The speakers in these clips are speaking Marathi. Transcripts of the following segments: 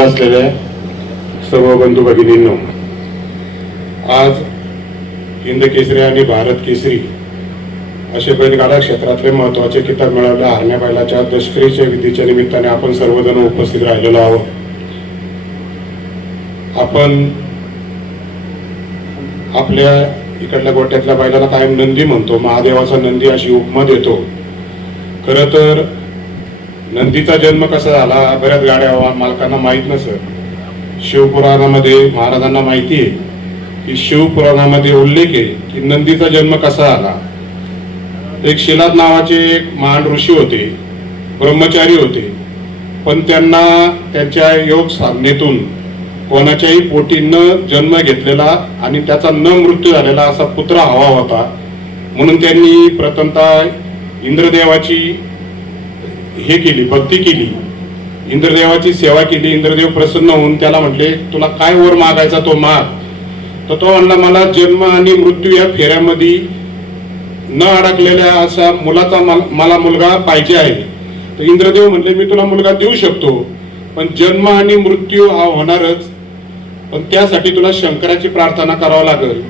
असलेल्या सर्व बंधू भगिनींनो, आज हिंद केसरी आणि भारत केसरी असे बैलगाडा क्षेत्रातले महत्वाचे किताब मिळवल्या हरण्या बैलाच्या दशकरीच्या विधीच्या निमित्ताने आपण सर्वजण उपस्थित राहिलेलो आहोत. आपण आपल्या इकडल्या गोट्यातल्या बैलाला कायम नंदी म्हणतो, महादेवाचा नंदी अशी उपमा देतो. खर तर नंदीचा जन्म कसा झाला बऱ्याच गाड्या मालकांना माहीत नसत. शिवपुराणामध्ये महाराजांना माहिती आहे की शिवपुराणामध्ये उल्लेख आहे की नंदीचा जन्म कसा झाला. एक शिलाद नावाचे एक महान ऋषी होते, ब्रह्मचारी होते, पण त्यांना त्यांच्या योग साधनेतून कोणाच्याही पोटी न जन्म घेतलेला आणि त्याचा न मृत्यू झालेला असा पुत्र हवा होता. म्हणून त्यांनी प्रथमतः इंद्रदेवाची केली, भक्ती केली, इंद्रदेवाची सेवा केली. इंद्रदेव प्रसन्न होऊन त्याला म्हटले, तुला काय वर मागायचा तो माग. तर तो म्हणला, मला जन्म आणि मृत्यू या फेऱ्यामध्ये न अडकलेल्या असा मुलाचा मला मुलगा पाहिजे आहे. तर इंद्रदेव म्हणले, मी तुला मुलगा देऊ शकतो, पण जन्म आणि मृत्यू हा होणारच, पण त्यासाठी तुला शंकराची प्रार्थना करावं लागेल.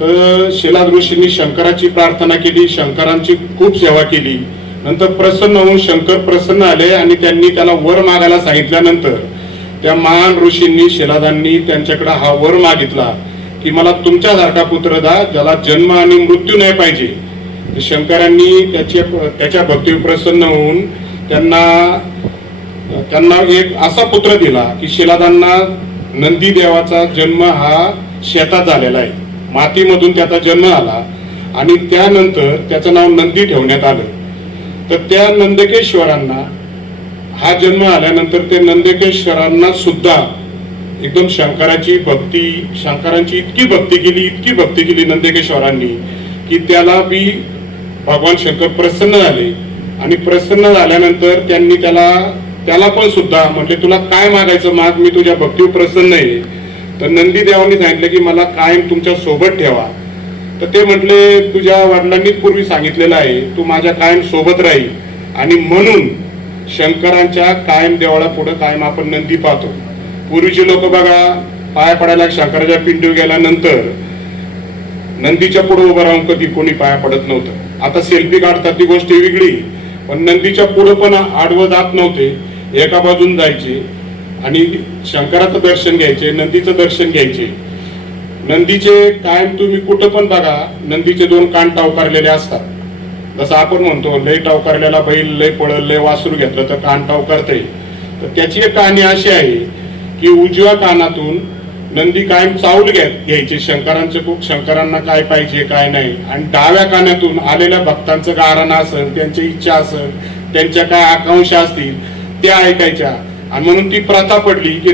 तर शिलाद ऋषींनी शंकराची प्रार्थना केली, शंकरांची खूप सेवा केली. नंतर प्रसन्न होऊन शंकर प्रसन्न आले आणि त्यांनी त्याला वर मागायला सांगितल्यानंतर त्या महान ऋषींनी शिलादांनी त्यांच्याकडे हा वर मागितला की मला तुमच्यासारखा पुत्र द्या ज्याला जन्म आणि मृत्यू नाही पाहिजे. शंकरांनी त्याच्या भक्तीवर प्रसन्न होऊन त्यांना एक असा पुत्र दिला की शिलादांना नंदी देवाचा जन्म हा शेतात झालेला आहे, मातीमधून त्याचा जन्म आला आणि त्यानंतर त्याचं नाव नंदी ठेवण्यात आलं. तर त्या नंदकेश्वरांना हा जन्म आल्यानंतर ते नंदकेश्वरांना सुद्धा एकदम शंकरांची इतकी भक्ती केली नंदकेश्वरांनी की त्याला बी भगवान शंकर प्रसन्न झाले. आणि प्रसन्न झाल्यानंतर त्यांनी त्याला पण सुद्धा म्हटले, तुला काय मागायचं माग, मी तुझ्या भक्तीवर प्रसन्न आहे. तर नंदी देवानी सांगितलं की मला कायम तुमच्या सोबत ठेवा. तर ते म्हटले, तुझ्या वडिलांनीच पूर्वी सांगितलेलं आहे तू माझ्या कायम सोबत राहील. आणि म्हणून शंकरांच्या कायम देवाला पुढे कायम आपण नंदी पाहतो. पूर्वीचे लोक बघा पाया पडायला शंकराच्या पिंडीवर गेल्यानंतर नंदीच्या पुढे उभं राहून कधी कोणी पाया पडत नव्हतं. आता सेल्फी काढतात ती गोष्ट वेगळी, पण नंदीच्या पुढे पण आडवं जात नव्हते, एका बाजून जायचे आणि शंकराचं दर्शन घ्यायचे, नंदीचं दर्शन घ्यायचे. नंदीचे कायम तुम्ही कुठं पण बघा नंदीचे दोन कान टावकारलेले असतात. जसं आपण म्हणतो लय टावकारलेला बैल लय पळल, लय वासरू घेतलं तर कान टावकारते. तर त्याची एक कहाणी अशी आहे की उजव्या कानातून नंदी कायम चावल घ्यायचे शंकरांना काय पाहिजे काय नाही, आणि डाव्या कानातून आलेल्या भक्तांचं गारणं असेल, त्यांची इच्छा असेल, त्यांच्या काय आकांक्षा असतील त्या ऐकायच्या. आणि म्हणून ती प्रथा पडली की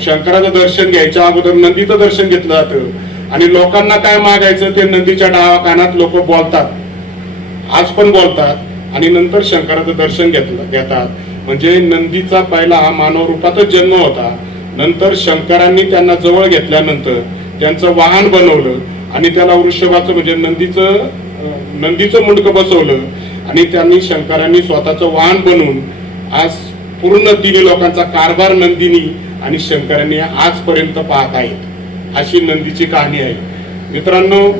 शंकराचं दर्शन घ्यायच्या अगोदर नंदीचं दर्शन घेतलं जातं आणि लोकांना काय मागायचं ते नंदीच्या डाव्या कानात लोक बोलतात, आज पण बोलतात आणि नंतर शंकराचं दर्शन घेतात. म्हणजे नंदीचा पहिला हा मानव रूपातच जन्म होता. नंतर शंकरांनी त्यांना जवळ घेतल्यानंतर त्यांचं वाहन बनवलं आणि त्याला वृषभाचं म्हणजे नंदीचं मुंडकं बसवलं आणि त्यांनी शंकरांनी स्वतःचं वाहन बनवून आज पूर्ण तिन्ही लोकांचा कारभार नंदिनी आणि शंकरांनी आजपर्यंत पाहत आहेत. अशी नंदीची कहाणी आहे. मित्रांनो,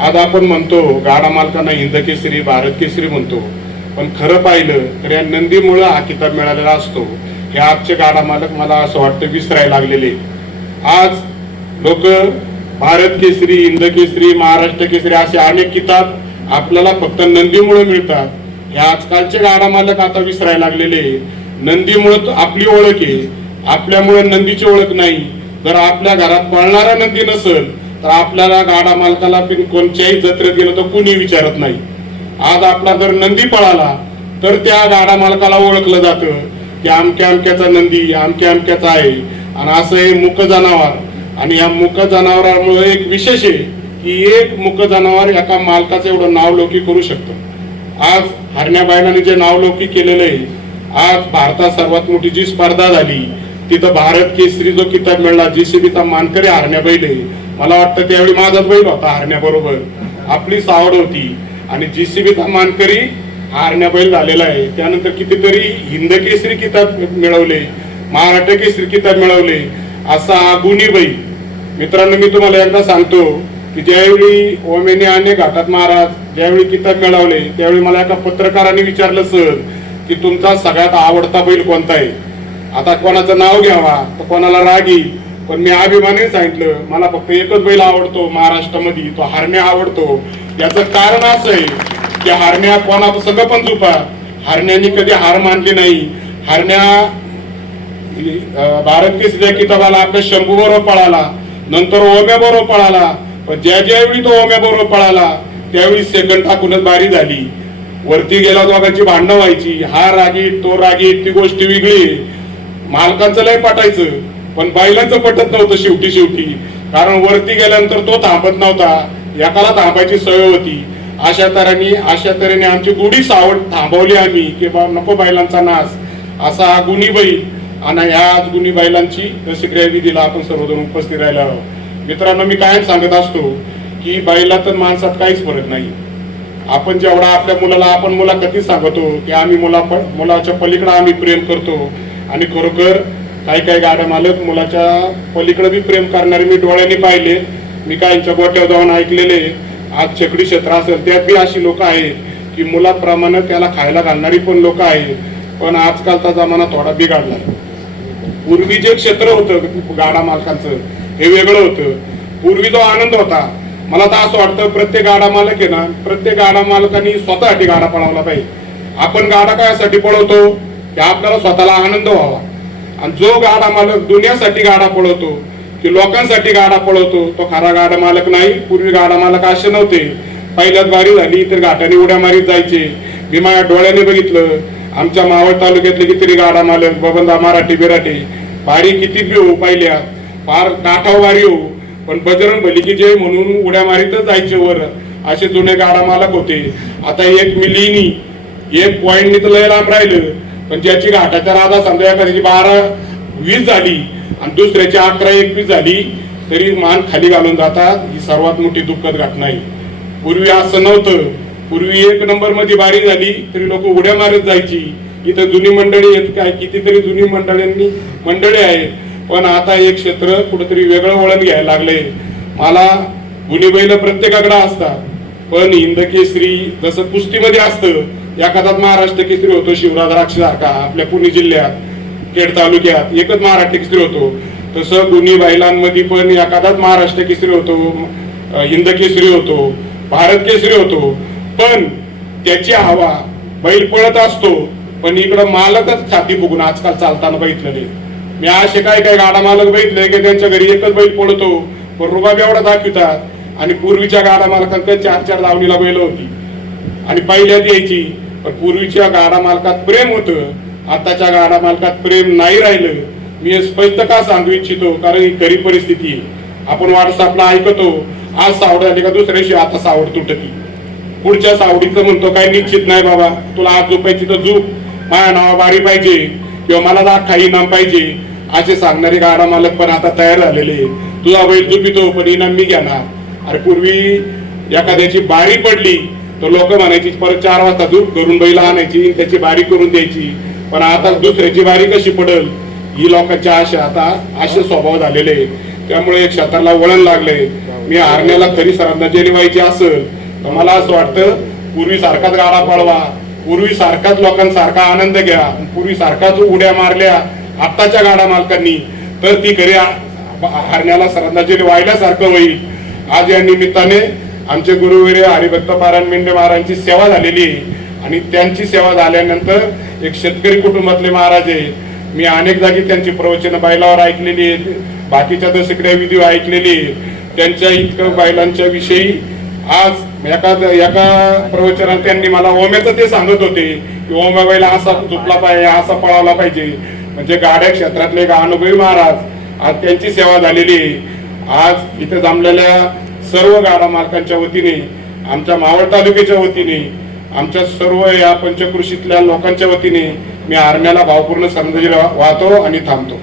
आज आपण म्हणतो गाडा मालकांना हिंद केसरी भारत केसरी म्हणतो, पण खरं पाहिलं तर या नंदीमुळे हा किताब मिळालेला असतो. हे आजचे गाडा मालक मला असं वाटतं विसरायला लागलेले. आज लोक भारत केसरी, हिंद केसरी, महाराष्ट्र केसरी असे अनेक किताब आपल्याला फक्त नंदीमुळे मिळतात. हे आजकालचे गाडा मालक आता विसरायला लागलेले. नंदीमुळे आपली ओळख आहे, आपल्यामुळे नंदीची ओळख नाही. जर आपल्या घरात पळणारा नंदी नसेल तर आपल्याला गाडा मालकाला कोणत्याही जत्रेत गेलं तर कुणी विचारत नाही. आज आपला जर नंदी पळाला तर त्या गाडा मालकाला ओळखलं जातं की अमक्या अमक्याचा नंदी अमक्या अमक्याचा आहे. आणि असं हे मुक जनावर, आणि या मुक जनावरामुळे एक विशेष आहे की एक मुक जनावर एका मालकाचं एवढं नावलौकिक करू शकतं. आज हरण्या बैलाने जे नावलौकिक केलेलं आहे, आज भारतात सर्वात मोठी जी स्पर्धा झाली तिथं भारत केसरी जो किताब मिळाला, JCBचा मानकरी हरण्या बैल आहे. मला वाटतं त्यावेळी माझाच बैल होता हरण्याबरोबर, आपली सावड होती आणि JCBचा मानकरी हरण्या बैल झालेला आहे. त्यानंतर कितीतरी हिंद केसरी किताब मिळवले. महाराष्ट्र केसरी किताब मिळवले असा हा गुणी बैल. मित्रांनो, मी तुम्हाला एकदा सांगतो की ज्यावेळी ओमेने अनेक घाटात महाराज ज्यावेळी किताब मिळवले त्यावेळी मला एका पत्रकाराने विचारलं, सर की तुमचा सगळ्यात आवडता बैल कोणता आहे? आता कोणाचं नाव घ्यावा तर कोणाला राग येईल, पण मी अभिमानाने सांगितलं मला फक्त एकच बैल आवडतो महाराष्ट्रामध्ये, तो हरण्या आवडतो. याचं कारण असं आहे की हरण्या कोणा सगळं पण चुपा, हरण्याने कधी हार मानली नाही. हरण्या भारत केसरीच्या किताबाला आपल्या शंभू बरोबर पळाला, नंतर ओम्या बरोबर पळाला, पण ज्यावेळी तो ओम्या बरोबर पळाला त्यावेळी सेकंड टाकूनच बारी झाली. वरती गेला दोघांची भांडणं व्हायची, हा रागीट तो रागीट, ती गोष्ट वेगळी. मालकांचं लय पटायचं पण बैलांचं पटत नव्हतं शेवटी, कारण वरती गेल्यानंतर तो थांबत नव्हता, एकाला थांबायची सवय होती. अशा तऱ्हेने आमची गुढी सावड थांबवली आम्ही की बा नको बैलांचा नाश, असा हा गुणी बैल. आणि ह्या गुणी बैलांची रसिक्रिया विधीला आपण सर्वजण उपस्थित राहिला आहोत. मित्रांनो, मी कायम सांगत असतो की बैलात आणि माणसात काहीच फरक नाही. आपण जेवढा आपल्या मुलाला आपण मुलाखतीत सांगतो की आम्ही मुलाच्या पलीकडे आम्ही प्रेम करतो, आणि खरोखर काही गाड्या मालक मुलाच्या पलीकडे बी प्रेम करणारे मी डोळ्यांनी पाहिले. मी काहींच्या गोट्यावर जाऊन ऐकलेले. आज छकडी क्षेत्र असेल त्यात बी अशी लोक आहेत की मुलाप्रमाणे त्याला खायला घालणारी पण लोक आहेत. पण आजकालचा जमाना थोडा बिघडला. पूर्वी जे क्षेत्र होतं गाडा मालकांचं हे वेगळं होतं. पूर्वी जो आनंद होता, मला तर असं वाटतं प्रत्येक गाडा मालक आहे ना, प्रत्येक गाडा मालकांनी स्वतःसाठी गाडा पळवला पाहिजे. आपण गाडा कायसाठी पळवतो की आपल्याला स्वतःला आनंद व्हावा. आणि जो गाडा मालक दुनियासाठी गाडा पळवतो की लोकांसाठी गाडा पळवतो तो खरा गाडा मालक नाही. पूर्वी गाडा मालक असे नव्हते. पहिल्याच बारी झाली तर घाटाने उड्या मारीत जायचे. मी माझ्या डोळ्याने बघितलं आमच्या मावळ तालुक्यातले किती गाडा मालक बबंदा मराठी बिराठी बारी किती बी हो पहिल्या फार काठाव बारी हो, पण बजरंग बली की जय म्हणून उड्या मारीतच जायचे वर. असे जुने गाडा मालक होते. आता एक मिलीनी एक पॉइंटनी तर लय लांब राहिलं, पण ज्याची घाटाच्या राधा समजा एखाद्याची 12-20 झाली आणि दुसऱ्याची 11-21 झाली तरी मान खाली घालून जातात. ही सर्वात मोठी दुःखद घटना आहे. पूर्वी असं नव्हतं. पूर्वी 1 नंबर मध्ये बारी झाली तरी लोक उड्या मारत जायची. इथं जुनी मंडळी आहेत, काय कितीतरी जुनी मंडळी आहेत, पण आता एक क्षेत्र कुठेतरी वेगळं वळण घ्यायला लागले. मला गुणी बैल प्रत्येकाकडे असतात, पण हिंद केसरी जसं कुस्तीमध्ये असतं, एखादाच महाराष्ट्र केसरी होतो शिवराज राक्षसारखा आपल्या पुणे जिल्ह्यात खेड तालुक्यात एकच महाराष्ट्र केसरी होतो, तसं गुणी बैलांमध्ये पण एखादाच महाराष्ट्र केसरी होतो, हिंद केसरी होतो, भारत केसरी होतो. पण त्याची हवा बैल पळत असतो, पण इकडं मालकच छाती फुगून आजकाल चालताना बघितलेले. मी असे काय गाडा मालक बघितले की त्यांच्या घरी एकच बैल पळतो पण रुबाब एवढा दाखवितात. आणि पूर्वीच्या गाडा मालकांकडे 4-4 लावणीला बैल होती आणि पहिल्यात यायची. पण पूर्वीच्या गाडा मालकात प्रेम होतं, आताच्या गाडा मालकात प्रेम नाही राहिलं. मी स्पष्ट का सांगू इच्छितो, कारण ही खरी परिस्थिती आहे. आपण व्हॉट्सअपला ऐकतो आज सावड आली का दुसऱ्या दिवशी आता सावड तुटती. पुढच्या सावडीचं म्हणतो काय निश्चित नाही बाबा, तुला आज झोपायची तर झोप, माझ्या नावा बारी पाहिजे किंवा मला दाखा इनाम पाहिजे असे सांगणारे गाडा मालक पण आता तयार झालेले. तुझा बैल झोपितो पण इनाम मी घेणार. अरे पूर्वी एखाद्याची बारी पडली तर लोक म्हणायची परत 4 वाजता झोप करून बैल आणायची त्याची बारी करून द्यायची. पण आता दुसऱ्याची बारी कशी पडल ही लोकांची आशा, आता असे स्वभाव झालेले. त्यामुळे एक क्षेत्राला वळण लागले. मी हरण्याला खरी श्रद्धांजली व्हायची असेल तर मला असं वाटतं पूर्वी सारखाच गाडा पळवा, पूर्वी सारखाच लोकांसारखा आनंद घ्या, पूर्वी सारखाच उड्या मारल्या आत्ताच्या गाडा मालकांनी, तर ती खरी हरण्याला श्रद्धांजली व्हायल्यासारखं होईल. आज या निमित्ताने आमचे गुरुवर्य हरिभक्त पारायण मेंढे महाराजांची सेवा झालेली आहे आणि त्यांची सेवा झाल्यानंतर एक शेतकरी कुटुंबातले महाराज आहे. मी अनेक जागी त्यांची प्रवचन बैलावर ऐकलेली आहेत, बाकीच्या दशक्रिया विधी ऐकलेली आहे. त्यांच्या इतकं बैलांच्या विषयी आज एका प्रवचनात त्यांनी मला ओम्याचं ते सांगत होते की ओम्या बैल असा झुपला पाहिजे, असा पळावला पाहिजे. म्हणजे गाड्या क्षेत्रातले एक अनुभवी महाराज आज त्यांची सेवा झालेली आहे. आज इथे जमलेल्या सर्व गाडा मालकांच्या वतीने, आमच्या मावळ तालुक्याच्या वतीने, आमच्या सर्व या पंचकृषीतल्या लोकांच्या वतीने मी हरण्याला भावपूर्ण श्रद्धांजली वाहतो आणि थांबतो.